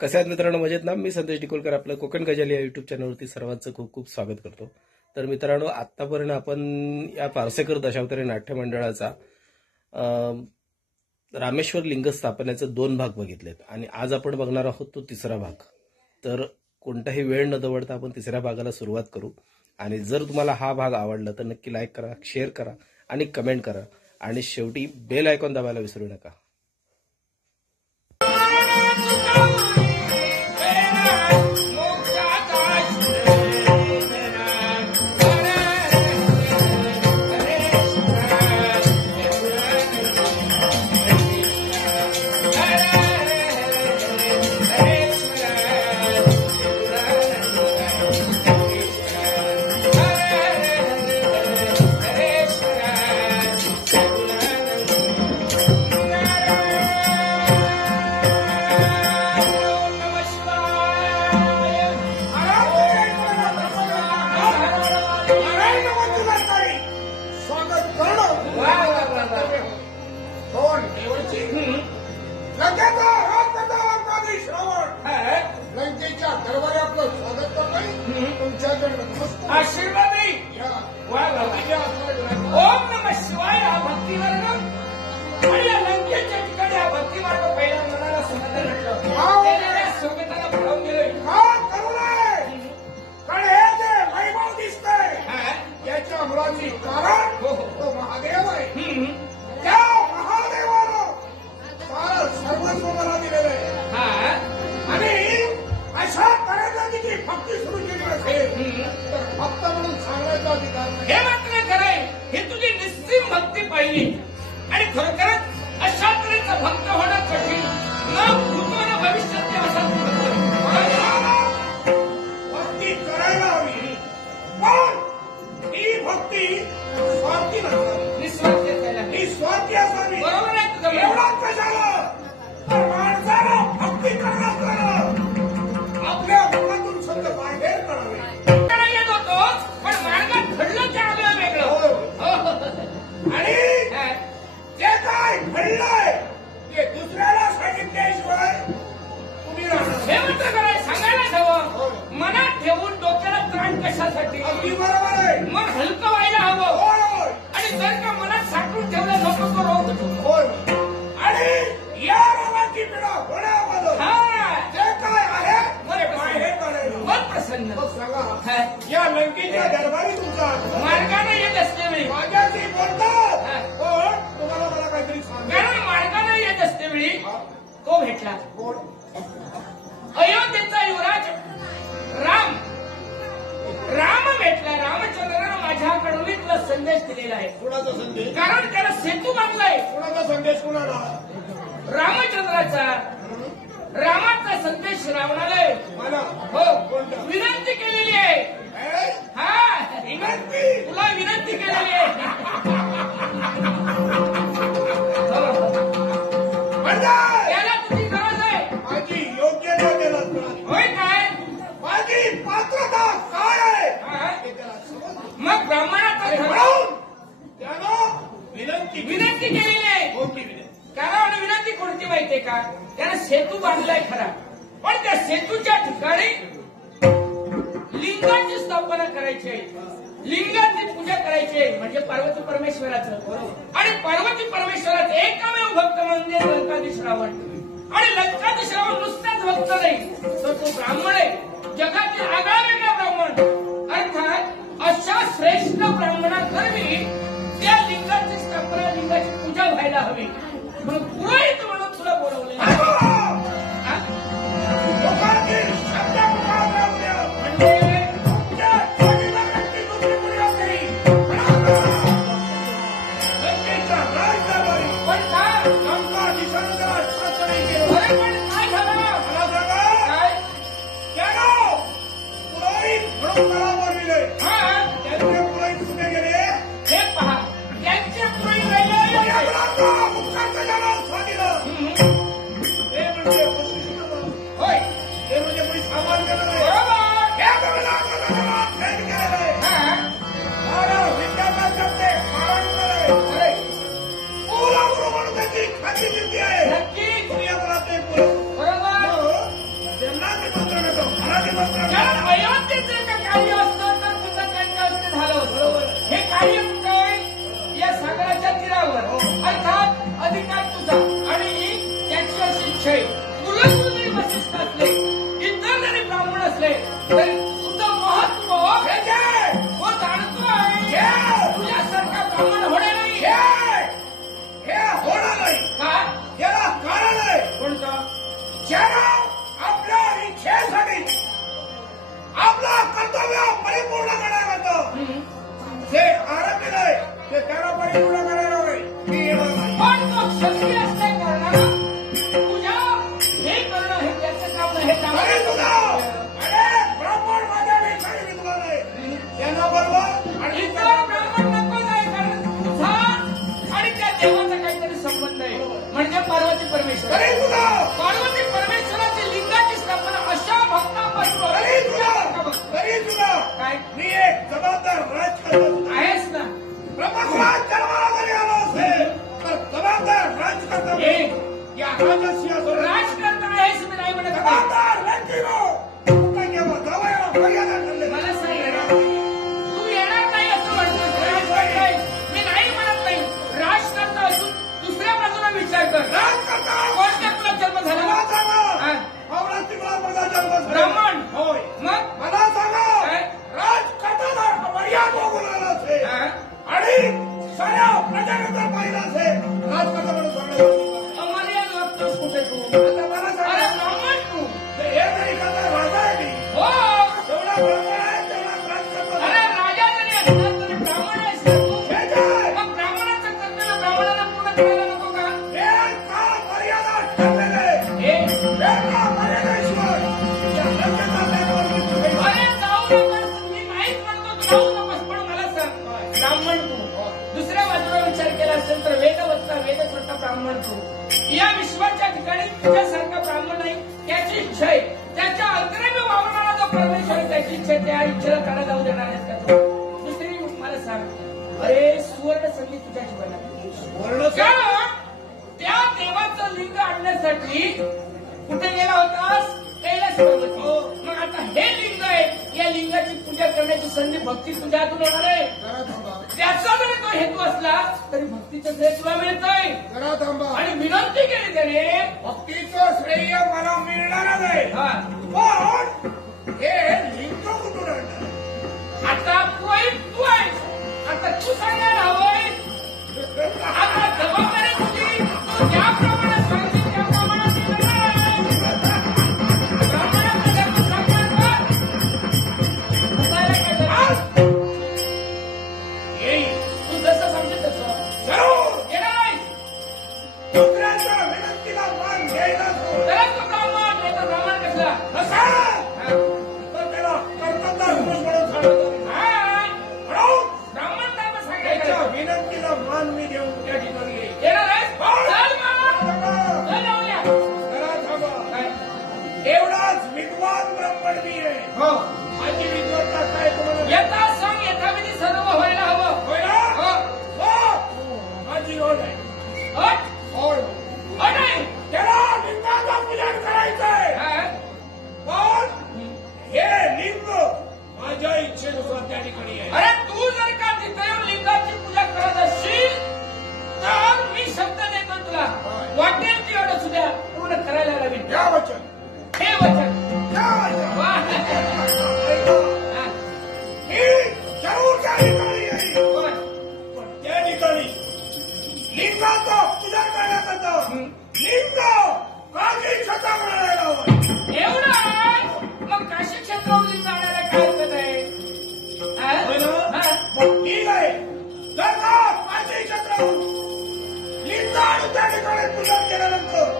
कसे आहेत मित्रांनो? मजेत ना? मी संदेश डिकोलकर आपलं कोकण गजाली या युट्यूब चॅनलवरती सर्वांचं खूप खूप स्वागत करतो. तर मित्रांनो, आतापर्यंत आपण या पारसेकर दशावतारी नाट्य मंडळाचा रामेश्वर लिंग स्थापनेचे 2 भाग बघितलेत आणि आज आपण बघणार आहोत तो तिसरा भाग. तर कोणताही वेळ न दवडता आपण तिसऱ्या भागाला सुरुवात करू. आणि जर तुम्हाला हा भाग आवडला तर नक्की लाईक करा, शेअर करा आणि कमेंट करा आणि शेवटी बेल आयकॉन दाबायला विसरू नका. आशीर्वादी ओम नमः शिवाय. हा भक्ती मार्ग आणि या लंकेच्या ठिकाणी हा भक्ती मार्ग पहिल्या मनाला समाधान वाटलं. संगताला फळवून दिले. कारण हे जे वैभव दिसतंय याच्या मुळाची कारण तो महादेव आहे. त्या महादेवानं फार सर्वस्व मला दिलेलं आहे आणि अशा तऱ्हेने जी भक्ती सुरू केली असेल तर भक्त म्हणून सांगायचा अधिकार नाही. हे मात्र खरंय. ही तुझी निस्सीम भक्ती पाहिली आणि खरोखरच अशा तऱ्हेचा भक्त होणं कठीण न भूतो न भविष्यात असा भक्ती करायला हवी. पण ही भक्ती स्वार्थी नसावी, निस्वार्थी असावी, निस्वार्थी असावी. बरोबर आहे तुझं. एवढाच कशाला तर माणसाला भक्ती करणार आपल्या मनातून सगळं बाहेर काढावे. येत होतो पण मार्गात घडलं ते आलं वेगळं. आणि जे काय घडलंय ते दुसऱ्याला सांगितल्याशिवाय तुम्ही राहणार. हे मात्र काय सांगायलाच हवं. मनात ठेवून डोक्याला त्राण कशासाठी? अगदी बरोबर आहे. मन हलकं व्हायला हवं. आणि जर का मनात साठवून ठेवलं नको तो रोग होतो. आणि या रोगाची पीडा होण्यावर जे काय आहे प्रसन्न या लंकेच्या दरबारी तुमचा मार्गाने येत असतेवेळी माझ्याशी बोलतात. पण तुम्हाला मला काहीतरी सांग. कारण मार्गाने येत असतेवेळी तो भेटला. अयोध्येचा युवराज राम भेटला. रामचंद्रानं माझ्याकडून तुला संदेश दिलेला आहे. कुणाचा संदेश? कारण त्याला सेतू बांधलाय. कुणाचा संदेश? कुणाला? रामचंद्राचा. रामाचा संदेश रावणाला मला विनंती केलेली आहे. हा विनंती तुला विनंती केलेली आहे. त्याला तुझी गरज आहे. माझी योग्यता त्याला होय काय? माझी पात्रता काय आहे मग ब्राह्मणाचा त्यानं विनंती केलेली आहे. कारण विनंती कोणती माहितीये का? त्यानं सेतू बांधलाय खरा पण त्या सेतूच्या ठिकाणी लिंगाची स्थापना करायची आहे. लिंगाची पूजा करायची आहे. म्हणजे पार्वती परमेश्वराचं. आणि पार्वती परमेश्वराचं एकमेव भक्त म्हणजे लंकाधीश रावण. आणि लंकाधीश रावण नुसताच भक्त नाही तर तो ब्राह्मण आहे. जगातील आगळावेगळा ब्राह्मण. अर्थात अशा श्रेष्ठ ब्राह्मणाकरवी त्या लिंगाची स्थापना लिंगाची पूजा व्हायला हवी म्हणून पुरोहित म्हणून तुला बोलवले. मंत्र कारण अयोध्येचे जे कार्य असतं तर तुझं त्यांच्या हस्ते झालं होतं. हे कार्य काय या सागराच्या तीरावर अर्थात अधिकार तुझा आणि त्याची अशी इच्छा आहे. तुला जरी वशिष्ठ असले इतर जरी ब्राह्मण असले तरी तुझं महत्व हे घे. हो जाणतोय. घे. तुझ्यासारखा ब्राह्मण होणे नाही. हे होणार नाही. का याला कारण आहे. कोणतं ज्याला आपल्या इच्छेसाठी आपलं कर्तव्य परिपूर्ण करण्याकरता जे आरक्षण आहे ते त्याला परिपूर्ण करायला होईल. मी येणार नाही. पण तो क्षत्रिय असल्या कारणानं तुझ्या हे करणं हे त्याचं काम नाही. हे काम अरे तुला अरे ब्राह्मण माझ्यापेक्षा विद्वान आहे. त्यांना बरोबर आणि इतर ब्राह्मण नको नाही. कारण तुझा आणि त्या देवाचा काहीतरी संबंध आहे. म्हणजे पार्वती परमेश्वर. अरे तुला पार्वती परमेश्वराची लिंगाची स्थापना अशा भक्तांपासून अरे तुला काय मी एक जबाबदार राजकारणी आहेस ना. ब्रह्मकुमार जन्माला जरी आलो असेल तर जबाबदार राजकारणी हे या राजसिंहासनावर राजकारण आहेस मी नाही म्हणत. जबाबदार व्यक्ती हो. आता केव्हा जावयाला मर्यादा ठरले. मला सांग तू येणार नाही असं म्हणतोस. राजकारण आहेस. मी नाही म्हणत नाही. राजकारण असून दुसऱ्या बाजूला विचार कर. राजकर्ता कोणत्या तुला जन्म झाला. मला सांगा हा. पौराणिकला माझा जन्म झाला. ब्राह्मण होय. मग मला सांगा काय? राजकर्ता मर्यादा बघून आला असेल हा? आणि साऱ्या प्रजानंतर पाहिला असेल राजकर्ता म्हणून सांगण्याचा अमर्याद वागतोस कुठे तू. आता मला अरे सांगा ब्राह्मण तू. हे तरी करता राजा आहे मी. हो जेवढा ब्राह्मण आहे तेवढा राजकर्ता अरे राजा जरी असला तरी ब्राह्मण आहेस ना तू. हे काय मग ब्राह्मणाचं कर्तव्य ब्राह्मणाला पूर्ण करायला नको का. हे काळ मर्यादा ठरलेले हे वेगळा मर्यादेश्वर या सत्यता त्यावर विश्वास अरे जाऊ नकोस. मी नाहीच म्हणतो तू जाऊ नकोस. पण मला सांग ब्राह्मण तू दुसऱ्या बाजूला विचार केला असेल तर वेदवत्ता वेदकृता ब्राह्मण तू. या विश्वाच्या ठिकाणी तुझ्यासारखा ब्राह्मण नाही. त्याची इच्छा आहे. त्याच्या अंतरेने वावरणारा जो परमेश्वर आहे त्याची इच्छा आहे. त्या इच्छेला काढा जाऊ देणार आहेस का तू. दुसरी मला सांग अरे सुवर्ण संधी तुझ्या जीवनात वर्ण कारण त्या देवाचं लिंग आणण्यासाठी कुठे गेला होतास कैलास पर्वती. मग आता हे लिंग आहे. या लिंगाची पूजा करण्याची संधी भक्ती तुझ्या हातून होणार आहे. त्याचा जरी तो हेतू असला तरी भक्तीचं श्रेय तुला मिळतंय. जरा थांबा आणि विनंती केली त्याने भक्तीचं श्रेय मला मिळणारच आहे हा, पण हे लिंग कुठून आणणार आता तू आहेस. आता तू सांगायला हवंय. आता जबाबदारी तुझी. तू ज्याप्रमाणे सांगशील त्याप्रमाणे ते करणार आहे. ब्राह्मणाचा धर्म सांगणार का? उपायाला काय धर्म? येईल तू जसं सांगशील तसं जरूर येणार आहेस. दुसऱ्यांच्या विनंतीला मान घ्यायला तरच तो ब्राह्मण नाही तर ब्राह्मण कसला. कसा तर त्याला कर्तव्य म्हणून सांगतो हा, म्हणून ब्राह्मण धर्म त्याच्या सांगायचा. विनंतीला मान मी देऊन त्या ठिकाणी येईल. येणार आहेस. चल मग. चल जाऊया. जरा थांबा काय? एवढाच विद्वान ब्राह्मण मी आहे हो. माझी विद्वत्ता काय तुम्हाला येता सांग यथाविधी सर्व व्हायला हवं. होय ना हो. हो माझी ओढ आहे हट. ओढ हो नाही. त्याला लिंगाचं पूजन करायचंय हा? पण हे लिंग माझ्या इच्छेनुसार त्या ठिकाणी आहे अरे तू जर का तिथे येऊन लिंगाची पूजा करत असशील तर मी शब्द देतो तुला. वाटेल ती एवढं सुद्धा पूर्ण करायला लागेल. या वचन हे वचन. या वचन वा. हा. मी जरूर त्या ठिकाणी येईल बोल. पण त्या ठिकाणी लिंगाचं पूजन करण्याकरता लिंग काळजी छटा म्हणायला हवं एवढं आहे. मग काशी क्षेत्रावरून लिंग आणायला काय हरकत आहे. हा? होय ना? हा. मग ठीक आहे जर का काळजी छत्रावरून लिंग आणि त्या ठिकाणी पूजन केल्यानंतर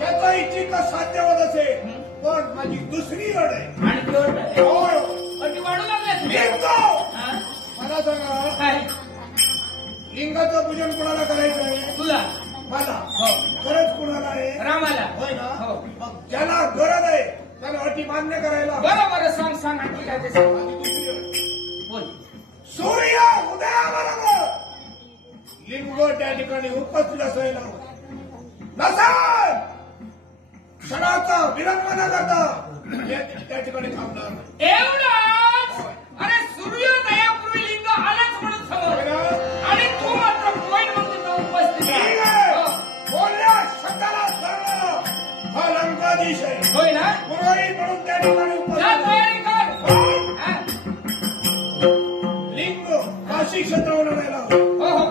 त्याचा इच्छिका साध्य होत असेल पण माझी दुसरी अड आहे आणि केवढं आहे? होय पण ती वाढू लागली लिंग हा? मला सांगा काय लिंगाचं पूजन कोणाला करायचं आहे तुला. मला हो. गरज कोणाला आहे रामाला. होय ना हो. मग ज्याला गरज आहे त्याला अटी मान्य करायला बरोबर सांग सांग आणखी काय ते सांग. आणि दुसरी अट बोल. सूर्य उदयाबरोबर लिंग त्या ठिकाणी उपस्थित असायला हवं. नसेल क्षणाचा विलंब न करता त्या ठिकाणी थांबणार नाही. एवढंच. अरे सूर्योदयापूर्वी लिंग आलाच म्हणून समोर आणि तू मात्र पॉइंट म्हणून तिथं उपस्थित ठीक आहे. आहे. हो. बोलल्या शब्दाला धरणं हा लंकाधीश आहे. होय ना? पुरोहित म्हणून त्या ठिकाणी जा उपस्थित तयारी कर. हा. लिंग काशी क्षेत्रावर आणायला हो हो.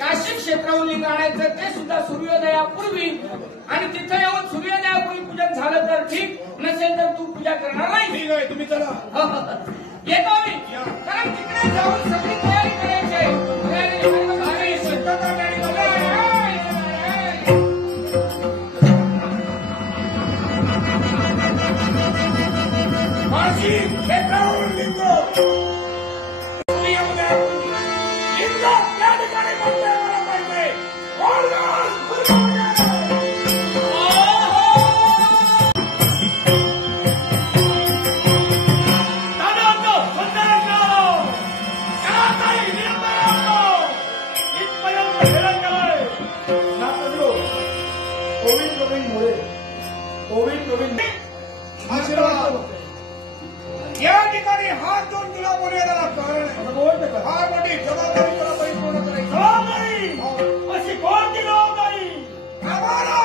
काशी क्षेत्राहून लिंग आणायचं ते सुद्धा सूर्योदयापूर्वी आणि तिथं येऊन सूर्योदयापूर्वी पूजन झालं तर ठीक, नसेल तर तू पूजा करणार नाही. ठीक आहे. तुम्ही चला. हो, हो, हो. येतो मी. या. कारण तिकडे जाऊन सगळी तयारी करायची आहे. आणि सज्जता त्या ठिकाणी काशी क्षेत्रावरून लिंग लिंग त्या ठिकाणी मंदिराला पाहिजे. या ठिकाणी हात जोडून तुला बोलायला कारण आहे. फार मोठी जबाबदारी तुला परिपूर्ण करायची. अशी कोणती जबाबदारी? आम्हाला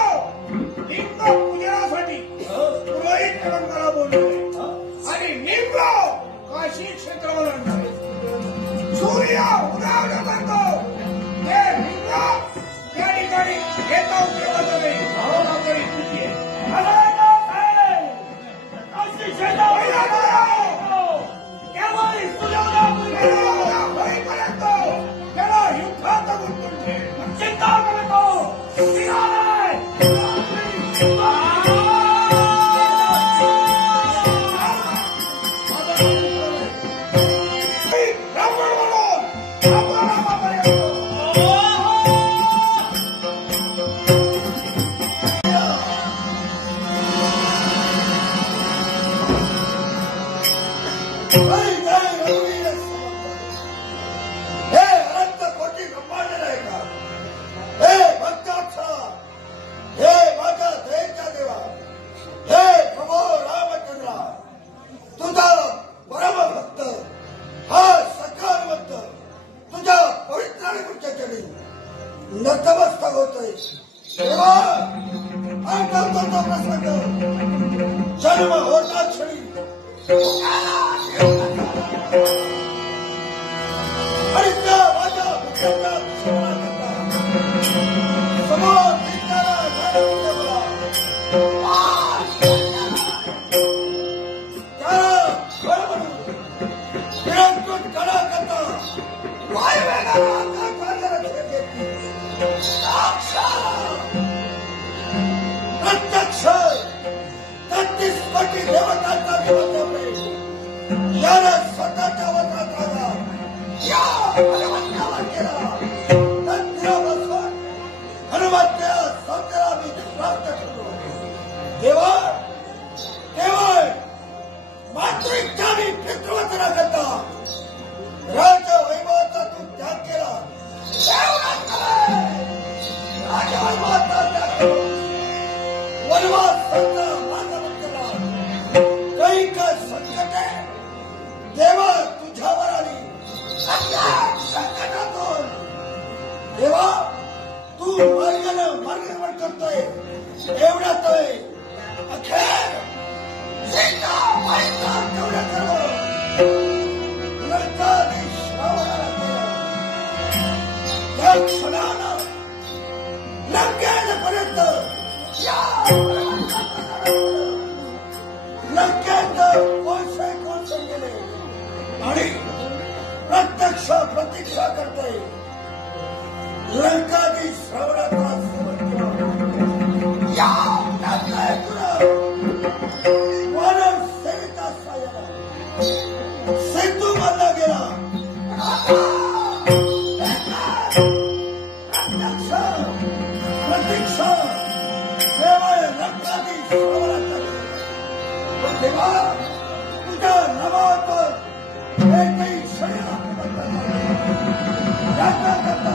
लिंग पूजनासाठी पुरोहित म्हणून मला बोलवले आणि लिंग काशी क्षेत्रावर आणले. सूर्य उदय करतो हे लिंग त्या ठिकाणी येता उपयोगाचं नाही. भावना तरी तुझी आहे. होईपर्यंत त्याला युद्धात गुंतून ठेव. चिंता करतो ब्राह्मण म्हणून रामापर्यंत हे अनंत कोटी ब्रह्मांड आहे का? हे भक्ताक्षा, हे माझ्या दयेच्या देवा, हे प्रभो रामचंद्रा, तुझा परमभक्त हा सकाळवंत तुझ्या पवित्र आणि चरणी नतमस्तक होतोय. देवा आठवतो प्रसंग जन्म होता क्षणी आणि त्या माझ्या मित्रांना समोर दिसणारा झाला त्याला खरं म्हणून निरंकुश कला करता वायुवेगाला आकाशाला छेद घेतली. प्रत्यक्ष 33 कोटी देवतांचा दिवस यानं स्वतःच्या वस्त्रात आला. या हनुमंतावर केला. तंत्रापासून हनुमंत्या सौंदर्या मी प्राप्त करतो. देवा केवळ मातृत्या मी पितृवचना करता राजवैभवाचा तू त्याग केला. राजवैभवाचा त्याग केला. वनवासाचा मार्ग केला. काही का संकटे देवा तुझ्यावर आली. संकटातून देवा तू मार्गक्रमण करतोय. एवढ्यात अखेर सीता माईचा तेवढ्या सर्व लंकाधीश रावणाला केलं. या क्षणानं लंकेपर्यंत या लंकेत कोळसे गेले आणि प्रत्यक्ष प्रतीक्षा करते. लंकाधीश रावणाचा सेवन केला. या वानर सेनेच्या साह्यानं सिंधू बांधला गेला. प्रत्यक्ष प्रतीक्षा केवळ लंकाधीश रावणाचा पण देवा तुझ्या नावावर एकही क्षण करता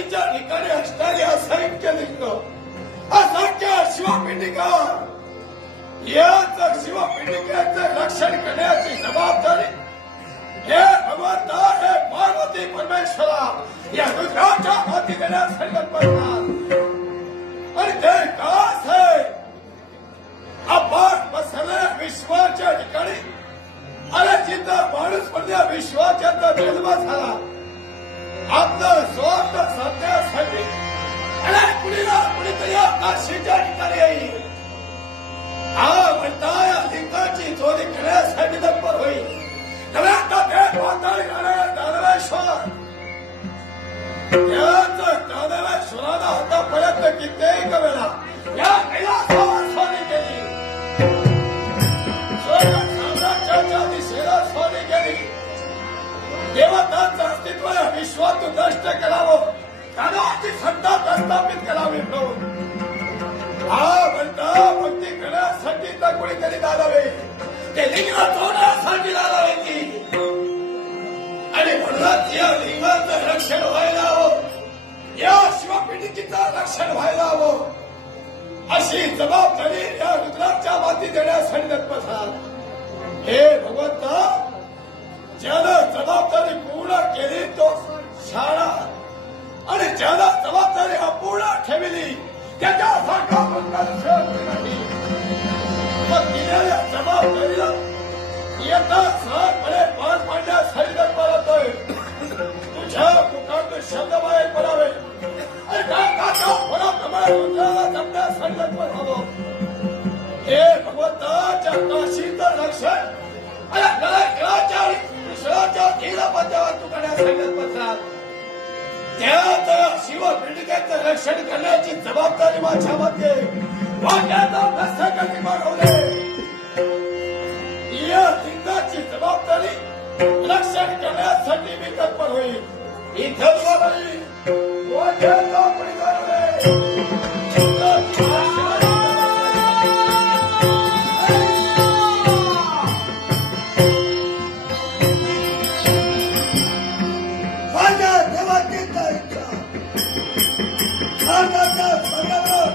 काशीच्या ठिकाणी असणारी असंख्य लिंग, असंख्य शिवपिंडिका, याच शिवपिंडिकेचं रक्षण करण्याची जबाबदारी हे भगवंता, हे पार्वती परमेश्वरा या रुद्राच्या हाती घेण्यासाठी पडतात. आणि ते कास आहे आपण पसरल्या विश्वाच्या ठिकाणी. अरे जिथं माणूस म्हणजे विश्वाच्या जन्म झाला आपलं स्वार्थ साधण्यासाठी. अरे कुणीला कुणीतरी काशीच्या ठिकाणी येईल, हा म्हणता या लिंगाची चोरी करण्यासाठी तत्पर होईल. पाताळी दानवेश्वर, त्याच दानवेश्वरानं आतापर्यंत कित्येक वेळा या कैलासावर स्वारी केली, साम्राज्याच्या दिशेला स्वारी केली. देवतांचं अस्तित्व या विश्वातून नष्ट करावं, दानवाची सत्ता प्रस्थापित करावी म्हणून हा म्हणता भक्ती करण्यासाठी तर कोणीतरी दादावे, ते लिंग तोडण्यासाठी दादावे की. आणि म्हणूनच या लिंगाचं रक्षण व्हायला हवं, या शिवपिंडिकेचं रक्षण व्हायला हवं, अशी जबाबदारी या रुद्राच्या माती देण्यासाठी तत्पर झाला. हे भगवंता, ज्यानं जबाबदारी पूर्ण केली तो शाळा, आणि ज्यानं जबाबदारी अपूर्ण ठेवली त्याच्यासारखा नाही. मग दिलेल्या जबाबदारीला येता सहजपणे पार पाडण्यासाठी तत्पर होतोय. तुझ्या मुखातून शब्द बाहेर पडावे आणि काकाच्या फळाप्रमाणे रुद्राला जपण्यासाठी तत्पर हवं. हे भगवंताच्या काशीचं रक्षण आणि कलाच्या आणि विश्वाच्या धीरपद्यावर तू करण्यासाठी तत्पर झाला. त्याच शिवपिंडिकेचं रक्षण करण्याची जबाबदारी माझ्यामध्ये वाट्याचा प्रसंग वाढवले. या लिंगाची जबाबदारी रक्षण करण्यासाठी मी तत्पर होईल. इथं वाट्याचा माझ्या देवाची इच्छा भारताच्या सगळ्यावर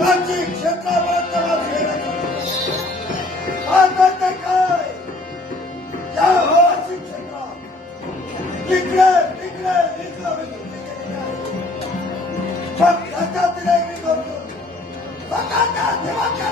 काशी क्षेत्रापर्यंत आता ते काय या हवाची क्षेत्र तिकडे तिकडे पण त्याच्या तिने मी करतो स्वतःच्या देवाच्या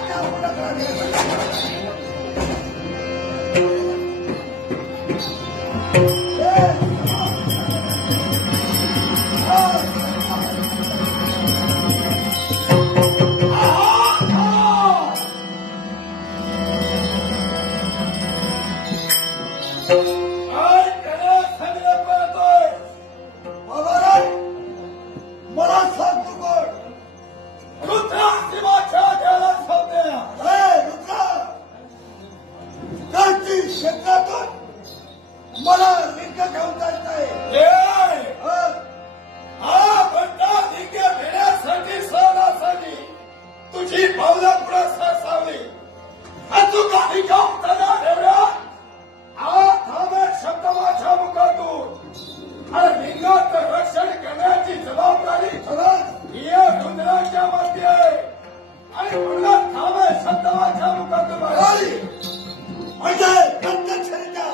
मला सांगतो कोण रुद्रा शिवाच्या देवाला सांगते. रुद्रा काशी क्षेत्रातून मला लिंग घेऊन जायचं आहे. हा म्हणता लिंग घेण्यासाठी सहनासाठी तुझी पावलं पुढे सरसावली आणि तू काही काम करणार एवढ्या थांबे शब्द माझ्या मुखातून. आणि लिंगाचं रक्षण करण्याची जबाबदारी या रुद्राच्या मध्ये आहे. आणि म्हणून थांबे शब्द माझ्या मुखातून म्हणजे पंचक्षरीच्या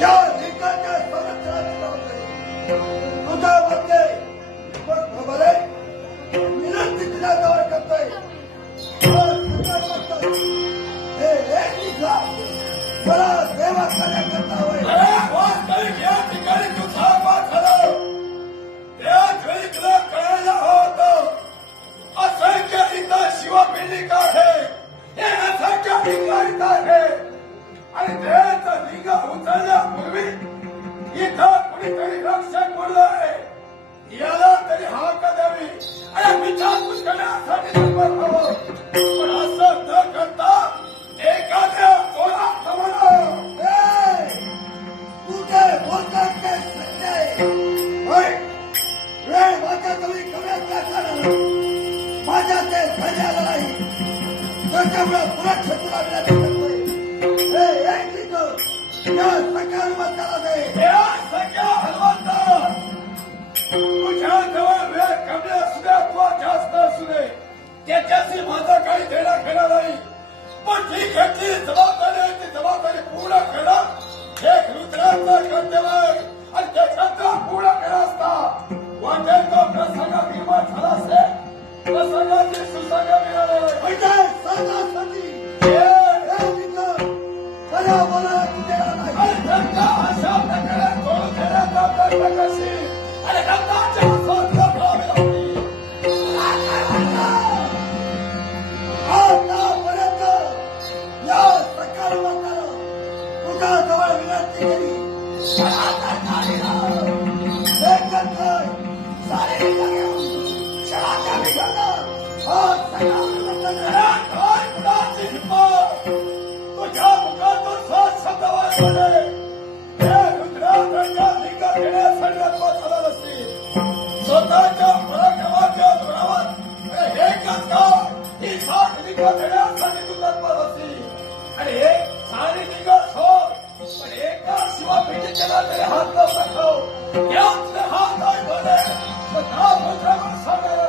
या लिंगाच्या संरक्षणाची तुझ्यामध्ये खबर आहे विनंती तुझ्याजवळ करतोय. मला देवा करता होईल. वास्तविक या ठिकाणी तुझा वाद झाला त्याच वेळी तुला कळायला होतं असंख्य इथं शिवपिंडिका आहे, हे असंख्य लिंग इथं आहे. आणि त्याचं लिंग उचलण्यापूर्वी इथं कुणीतरी रक्षक बोललंय, याला तरी हाक द्यावी आणि विचारपूस करण्यासाठी तत्पर हवं. पण असं न करता एखाद्या जोरात तुझे बोलतात ते सत्य वेळ माझ्या जवळ कमी माझ्या ते झालेलं नाही. त्याच्यामुळे पुन्हा क्षेत्राला विनंती करतोय. सगळ्या हनुमंताला दे, सगळ्या हनुमंत त्याच्याशी माझा काही देणं घेणं नाही. पण जी घेतली जबाबदारी आहे ती जबाबदारी पूर्ण करणं हे रुद्राचं कर्तव्य आहे. आणि ते कर्तव्य पूर्ण करत असता वाटेल तो प्रसंग निर्माण झाला असेल, प्रसंगाची सुसंग मिळाले अशा प्रकारे तोड देण्याचा प्रयत्न करशील आणि रक्ताच्या स्वतः भावे लावली. आतापर्यंत या सरकार लोकांना तुझ्याजवळ विनंती केली, पण आता नाही ना. एक काय सारे शराच्या बिघडणार काय कुणाची हिंमत तुझ्या मुखातून सात शब्द वाचले हे रुद्राच्या धिंगा घेण्यासाठी झाला नसतील. स्वतःच्या पराक्रमाच्या जोरावर एकच काय ही साठ धिंगा घेण्यासाठी तू तत्पर होती. आणि हे सारी धिंगा सोड, पण एका शिवा भेटीला तरी हात न पकव याच हात नाही बोले स्वतः मुद्रावर सांगायला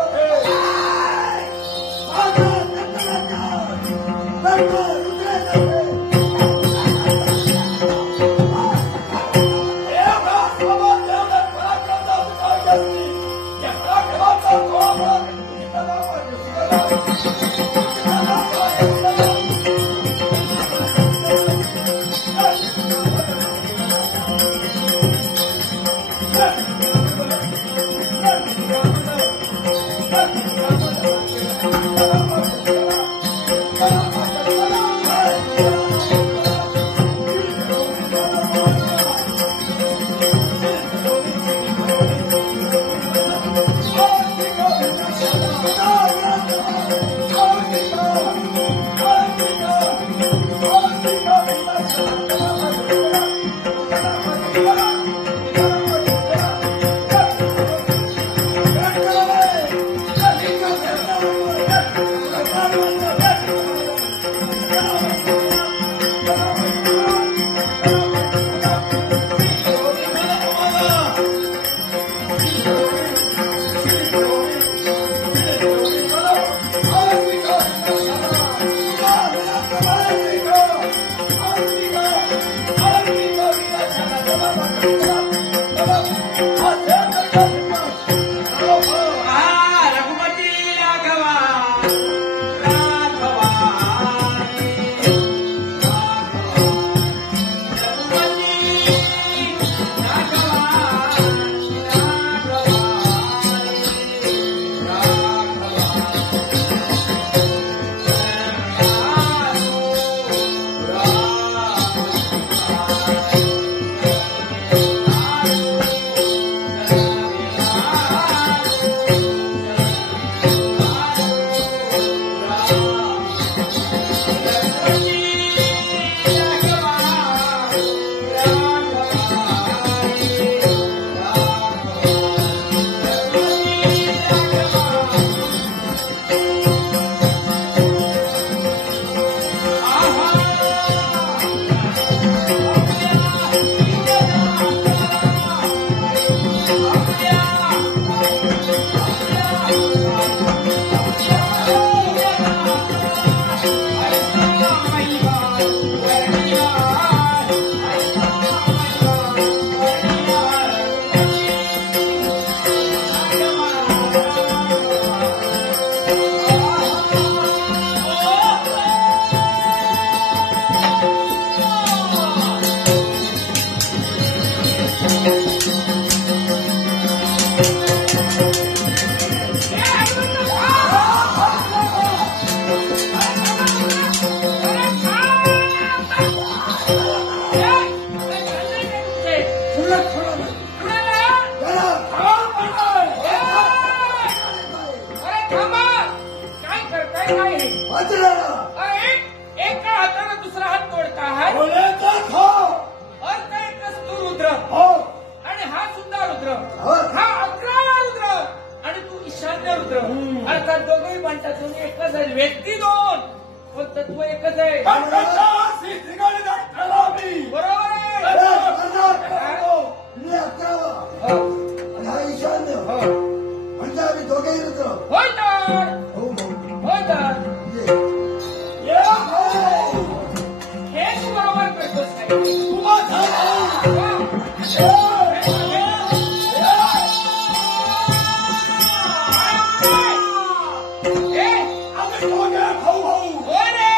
आम्ही दोघे भाऊ भाऊ. हो रे,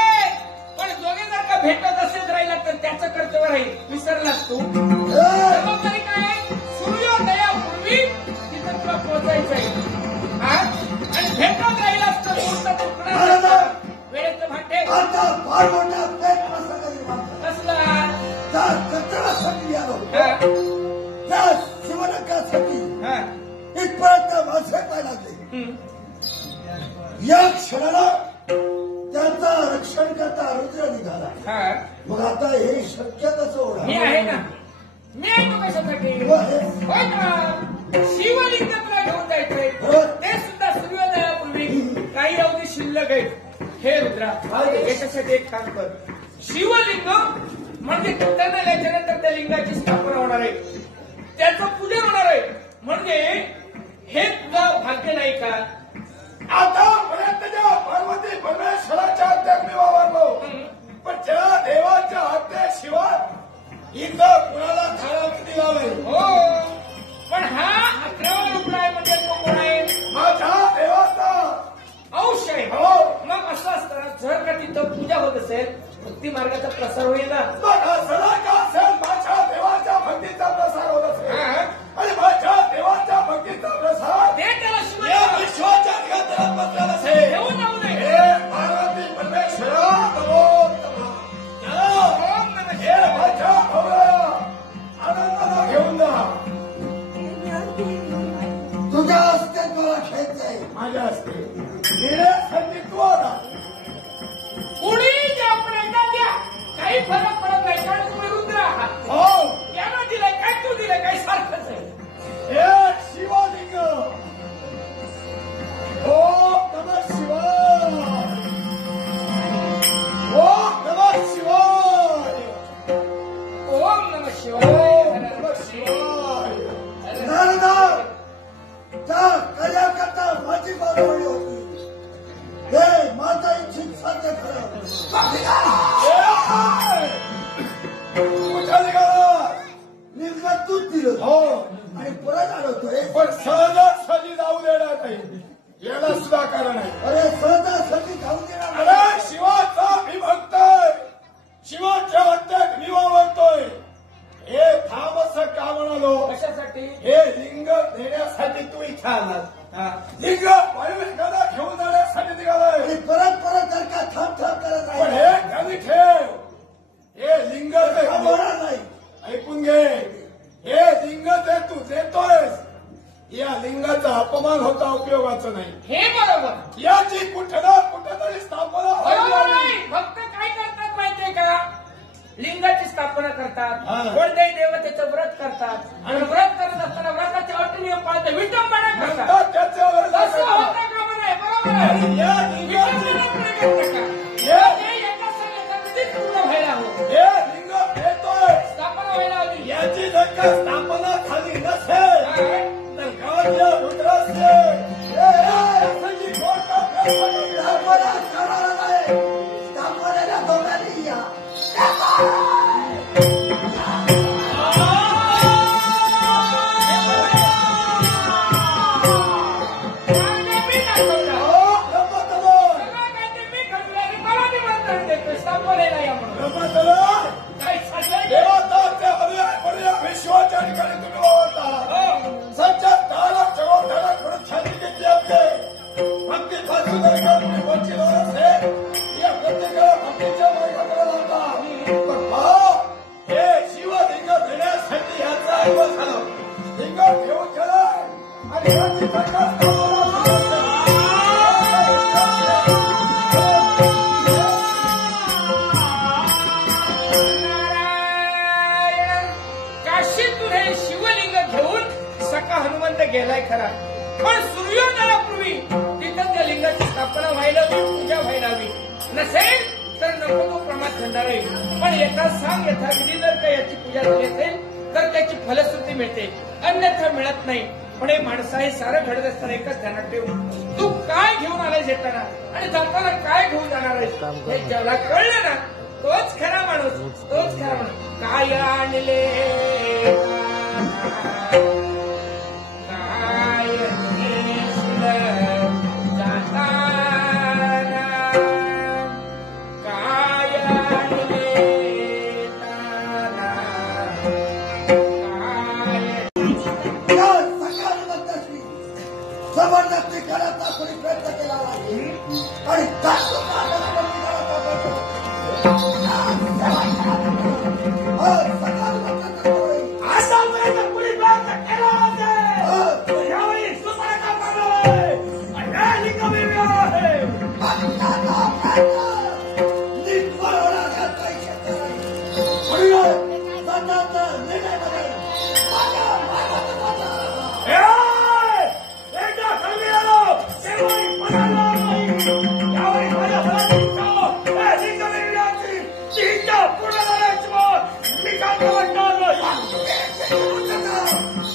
पण दोघे जर का भेटत असेल राहिला तर त्याचं कर्तव्य राहील. विसरलास तू? जबाबदारी काय? सूर्योदयापूर्वी तिथं तुला पोहोचायचंय. हा? आणि भेटत राहिलास तर तुमचा तुकडा वेळेचं भांडे आता फार मोठा पेट प्रसंग निर्माण झाला. कसला? त्या कचरासाठी आलो, हा? त्या शिवनकासाठी हा? इथपर्यंत माणसे पाय लागले. हम्म. या क्षणाला त्यांचा रक्षण करता रुद्र निघाला. हा? मग आता हे शक्य कसं होणार? मी आहे ना, मी आहे तो कशासाठी? तू आहेस? होय का? शिवलिंग तुला घेऊन जायचंय. हो. ते सुद्धा सूर्योदयापूर्वी काही अवधी शिल्लक आहेत. हे रुद्रा, याच्यासाठी एक काम कर. शिवलिंग म्हणजे कीर्तन आल्याच्या नंतर त्या लिंगाची स्थापना होणार आहे, त्याचं पूजन होणार आहे. म्हणजे हे तुझं भाग्य नाही का? आतापर्यंतच्या पार्वती परमेश्वराच्या हत्यात मी वावरलो, पण त्या देवाच्या हत्याशिवाय इथं कुणाला खायला किती लावले? हो, पण हा 11वा रुपया आहे म्हणजे तो कोण आहे? माझ्या देवाचा अंश आहे. हो. मग असं असताना जर का तिथं पूजा होत असेल, भक्ती मार्गाचा प्रसार होईल ना. मग असला का असेल माझ्या देवाच्या भक्तीचा प्रसार होत असेल, हा? आणि माझ्या देवाच्या भक्तीचा प्रसार ते त्याला या शिवाय विश्वाच्या नियंत्रणात बसलेला असेल. घेऊन जाऊ नये. हे पार्वती परमेश्वरा नमोस्तमः. ओम नमः हे माझ्या भावया आनंदाला घेऊन जा. तुझ्या अस्तित्वाला खेळताय, माझ्या हस्ते येण्यासाठी तू आला. कुणी ज्या पर्यंत द्या, काही फरक पडत नाही, कारण तुम्ही रुद्र आहात. हो, यानं दिलंय काय, तू दिलंय काय, सारखंच आहे. हे शिवलिंग. ओम नमः शिवाय. ओम नमः शिवाय. ओम नमः ओम शिवाय. नमः शिवाय. नारदा, त्या कार्याकरता माझी बाजूवडी होती. हे माझा इच्छित साध्य खरं. कुठं निघाला? निघा तूच दिलं. हो, आणि परत आलोय, पण सहजासहजी जाऊ देणार नाही. याला सुद्धा कारण आहे. अरे सहजासहजी जाऊ देणार नाही. अरे शिवाचा मी भक्त आहे, शिवाच्या हत्यात मी वावरतोय. हे थांब असं का म्हणालो? कशासाठी? हे लिंग देण्यासाठी तू इथे आलास. लिंग वायुलिंगाला घेऊन जाण्यासाठी निघालाय. परत परत जर का थांब थांब करत आहे, पण हे कमी ठेव. हे लिंग होणार नाही. ऐकून घे, हे लिंग जे तू देतोयस, या लिंगाचा अपमान होता उपयोगाचा नाही. हे बरोबर. याची कुठं ना कुठं तरी स्थापना बरोबर नाही. भक्त काय करतात माहितीये का? लिंगाची स्थापना करतात, हा. कोणत्याही देवतेचं व्रत करतात, आणि व्रत करत असताना व्रताचे अटी पाळते, विटंबना करतात. त्याच्यावर तसं होता कामा नये. बरोबर आहे. या लिंगाची विटंबनापणे करता का? हे- ते एका संघाचा विधीच पूर्ण व्हायला हवं, हे लिंग देतोय, स्थापना व्हायला हवी. याची जर का स्थापना झाली नसेल काय? तर गावातल्या रुद्राचे असंही मोठा स्थापना करणारा नाही. स्थापनेला दोघांनी या. आणि मी दाखवला. हो, ब्रह्मतलं. सगळं काही ते मी घडवलं आणि मला निमंत्रण देतोय स्थापनेला या म्हणून. ब्रह्मतलं. काय चाललंय? देवाचा ते हृदय विश्वाच्या ठिकाणी तुम्ही वावरता. सच्चा तारा चढवताना थोडं छाती घेतली आपले. भक्तीपासून जर का तुम्ही वंचित होत असेल, या प्रत्येकाला भक्तीच्या मार्गाकडे लावता. पण पहा, हे शिवलिंग देण्यासाठी याचा ऐवज झालं. लिंग घेऊन गेलाय आणि याची सरकार नारायण. काशीतून हे शिवलिंग घेऊन सका हनुमंत गेलाय खरा, पण सूर्योदयापूर्वी तिथं त्या लिंगाची स्थापना व्हायला हवी, पूजा व्हायला हवी. नसेल तर नको तो प्रमाद घडणार आहे. पण एका सांग यथाविधी जर का याची पूजा झाली असेल तर त्याची फलश्रुती मिळते, अन्यथा मिळत नाही. पण हे माणसं हे सारं घडत असताना एकच ध्यानात ठेव, तू काय घेऊन आलायस येताना आणि जाताना काय घेऊन जाणार आहेस, हे ज्याला कळलं ना तोच खरा माणूस, तोच खरा माणूस. काय आणले काय नेसलं जाताना, काय आणले ताना, काय या सकारात्मकतेशी जबरदस्ती करायचा कोणी प्रयत्न केला नाही आणि आतापर्यंत कुणी प्रयत्न केला असेल यावेळी सुपाऱ्याचा पाडला आहे आणि हे लिंगमेवी आहे. एकदा खाली आलो तेव्हाही पडायला नाही. यावेळी माझ्या सरांची हे लिंगमेवी तिच्या पूर्ण झाल्याची मी काय वाटणार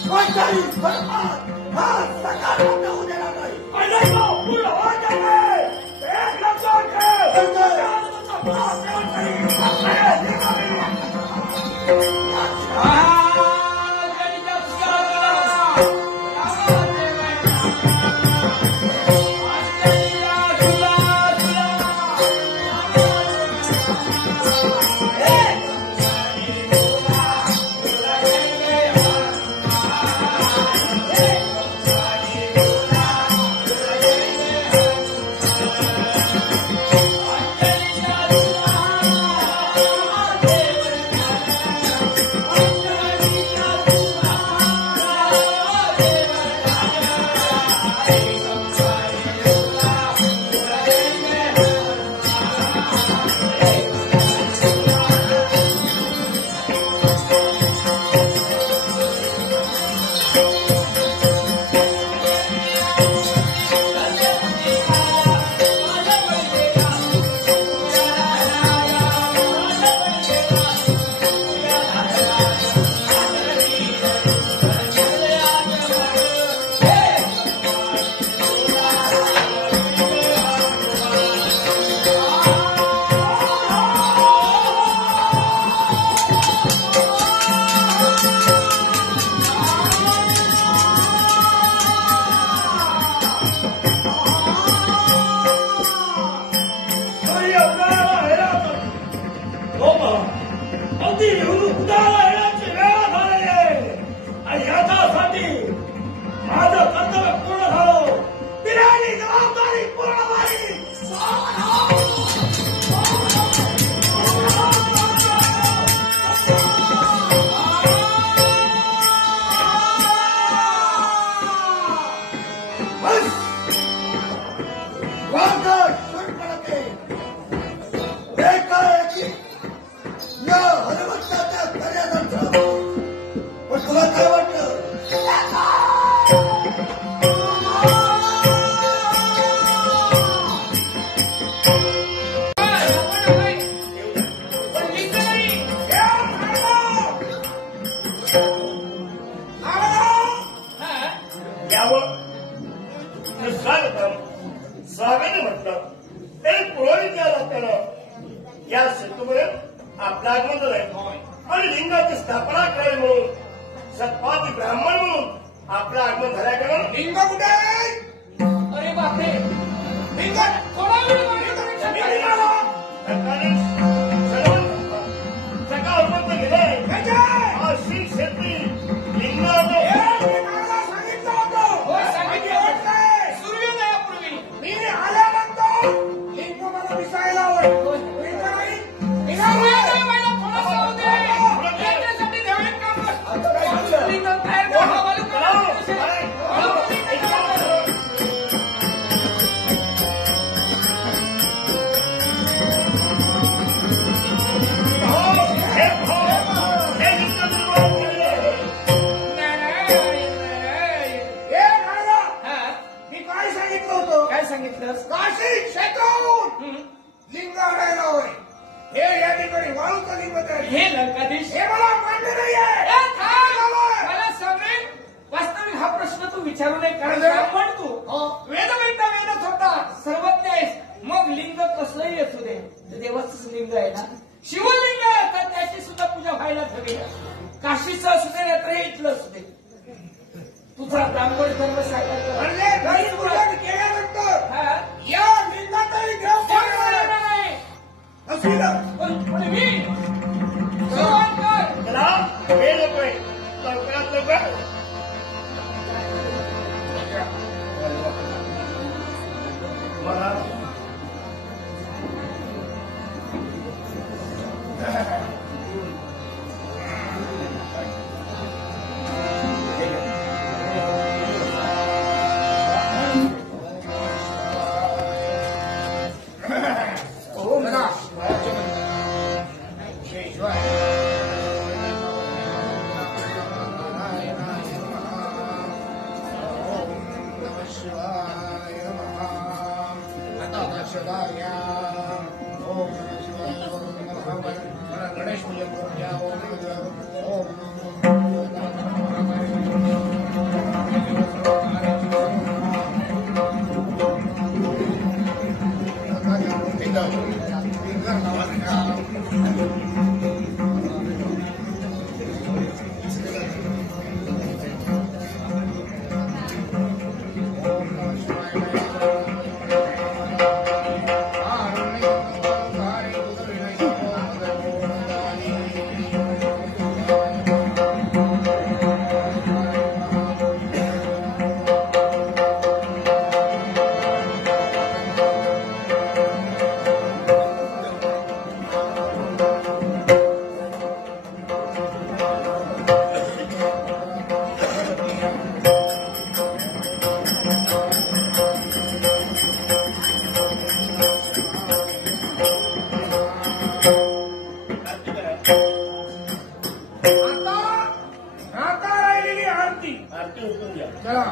कोणताही सरकार हा सकारात्मक होऊ देणार नाही. नाही पूर्ण व्हायचं नाही. एक लक्षात ठेव. अगदी उदाला येण्याची वेळ झालेली आहे आणि याच्यासाठी माझं कर्तव्य पूर्ण झालं. दिलेली जबाबदारी पूर्ण झाली. तुला काय वाटतं यावं स्वागत म्हटलं तरी पुरोहित या जाताना या सेतूपर्यंत आपलं आगमन झालंय आणि लिंगाची स्थापना करावी म्हणून सत्पाती ब्राह्मण म्हणून आपलं आगमन झाल्याकडं लिंग कुठे आहे? अरे बापरे, लिंग कोणाकडे सकाळपर्यंत गेले हा शीख शेती लिंग सांगितलं होतं. सूर्योदयापूर्वी मी आल्यानंतर लिंग मला दिसायला आवडतो. लिंग नाही त्याच्यासाठी देवाने काम लिंग तयार काशीचं असू दे नाही तर हे इथलं असू दे तुझा ब्राह्मण धर्म सांगायचा म्हणले घरी पूजन केल्यानंतर हा? या लिंगातही देव बरोबर नाही. असलं पण मी सुरुवात कर. चला वेळ नकोय लवकरात लवकर मला ओम नमः गणेश पूजन करून घ्या. आता राहिलेली आरती आरती उठून घ्या. चला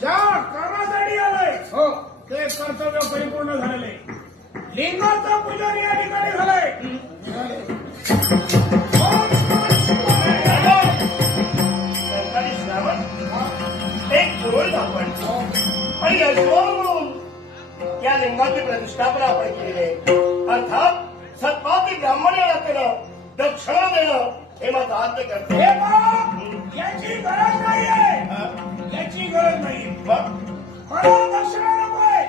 ज्या कामासाठी आलंय हो ते कर्तव्य परिपूर्ण झालेले लिंगाचं पूजन या ठिकाणी झालंय सरकारी श्रावण एक पुरोहित आपण आणि यजमान म्हणून या लिंगाची प्रतिष्ठापना आपण केलेली आहे. अर्थात सत्पाती ब्राह्मणाला देणं दक्षिणा देणं हे माझं आद्य कर्तव्य. हे बाप, याची गरज नाहीये याची गरज नाही मग मला दक्षिणा नकोय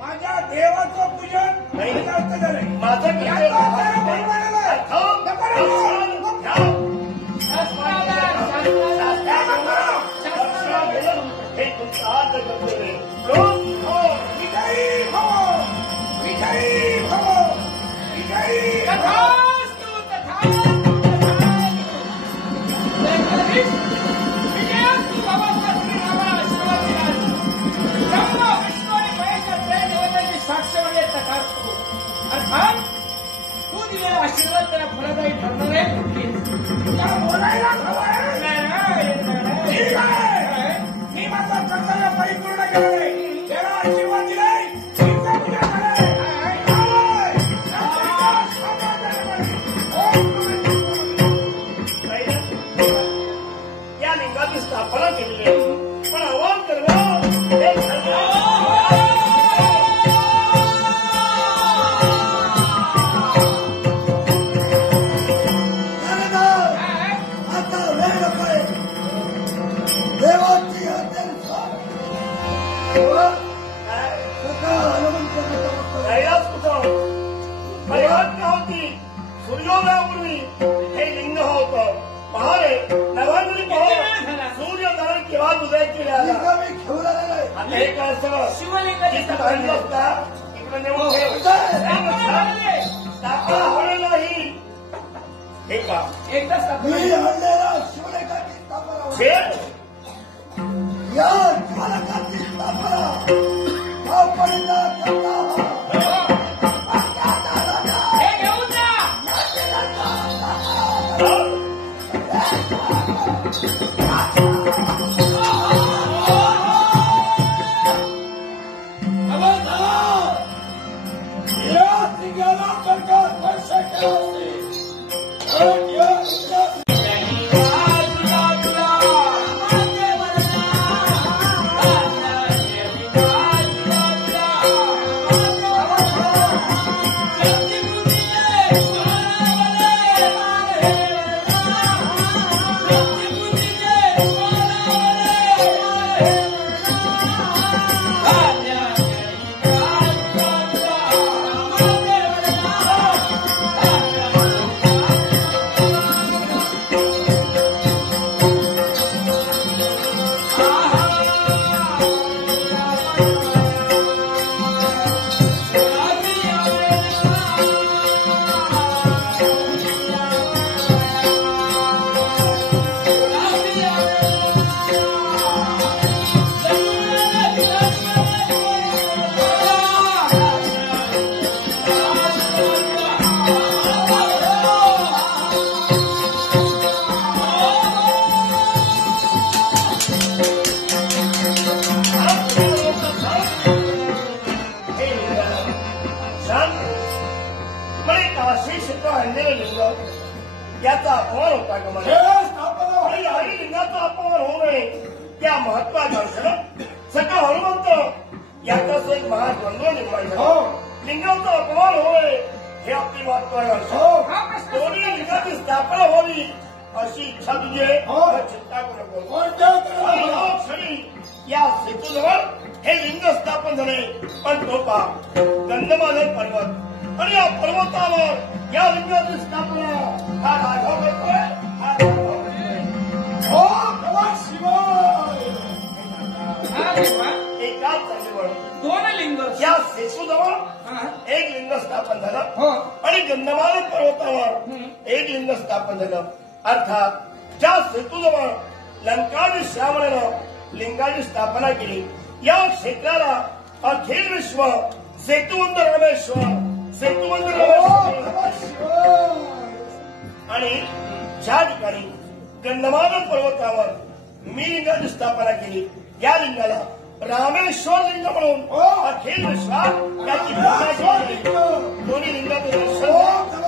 माझ्या देवाचं पूजन नाही. जास्त झालंय माझं कर्तव्य याचा आचार बरोबर आलाय. अर्थात नको नको. दक्षिणा घेणं हे तुमचं आद्य कर्तव्य आहे. रोज विजयी भव विजयी भव विजयी भव. तथास्तु, तथास्तु, तथास्तु. विजयास्तु भवतः श्रीरामाला आशीर्वाद दिला. ब्रह्मा विष्णू आणि महेश त्रय देवतांची साक्ष म्हणजे तथास्तु. अर्थात तू दिलेला आशीर्वाद त्याला फलदायी ठरणार आहे. तुला बोलायला हवंय ठीक आहे मी माझं कर्तव्य परिपूर्ण केलंय त्याला आशीर्वाद दिलाय तुमचा पूजा झालाय. आलोय. या लिंगाची स्थापना केली आहे. पण आवाहन करणं हे आता वेळ नकोय देवाची कैलास कुठं परिहत्य होती सूर्योदयापूर्वी हे लिंग होतं. पहारे नवांजली पाहून मिळाला. लिंग मी घेऊन आलेलो आहे. आता हे काय सगळं शिवलिंगाची इथं स्थापना आणलंस ना, इकडं नेऊन ठेव. स्थापना होणार नाही. हे पहा, एकदा स्थापना मी आणलेला शिवलिंगाची स्थापना होईल. छे, या ज्वालकाची स्थापना गावपर्यंत करता हे घेऊन जा. या सिंगाला जर का स्पर्श केला असेल, तर या लिंगाची याचा अपमान होता का मला? आणि हरी लिंगाचा अपमान होऊ नये त्या महत्वाच्या अंशानं सगळं हनुमंत याचा एक महाद्वंद्व निर्माण झाला. लिंगाचा अपमान होऊ नये हे आपली महत्वाची अंश. दोन्ही लिंगाची स्थापना व्हावी अशी इच्छा तुझी आहे. चिंता करू नको. आणि या क्षणी या सेतूजवळ हे लिंग स्थापन झाले. पण तो पहा, गंधमादन पर्वत आणि या पर्वतावर या लिंगाची स्थापना हा राघव करतोय, हा राघव करतोय. हो भगवान शिवाय. हा देवा. एकाच जागेवर दोन लिंग. या सेतूजवळ हा. एक लिंग स्थापन झालं हो. आणि गंधमादन पर्वतावर एक लिंग स्थापन झालं. अर्थात ज्या सेतूजवळ लंकाजी श्यामळानं लिंगाची स्थापना केली, या क्षेत्राला अखिल विश्व सेतुवंत रामेश्वर, सेतुवंत रामेश्वर. आणि ज्या ठिकाणी गंधमादन पर्वतावर मी लिंगाची स्थापना केली, या लिंगाला रामेश्वर लिंग म्हणून अखिल विश्वात याची पूजा केली. दोन्ही लिंगाचं दर्शन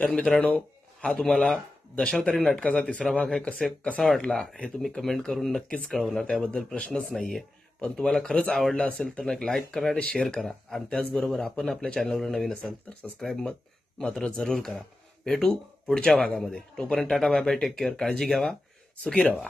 तर मित्रांनो, हा तुम्हाला दशावतारी नाटकाचा तिसरा भाग आहे. कसा वाटला हे तुम्ही कमेंट करून नक्कीच कळवणार, त्याबद्दल प्रश्नच नाहीये. पण तुम्हाला खरंच आवडला असेल तर लाईक करा आणि शेअर करा. आणि त्याचबरोबर आपण आपल्या चॅनलवर नवीन असाल तर सबस्क्राईब मात्र जरूर करा. भेटू पुढच्या भागामध्ये. तोपर्यंत tata, bye bye, take care, काळजी घ्यावा, सुखी राहा.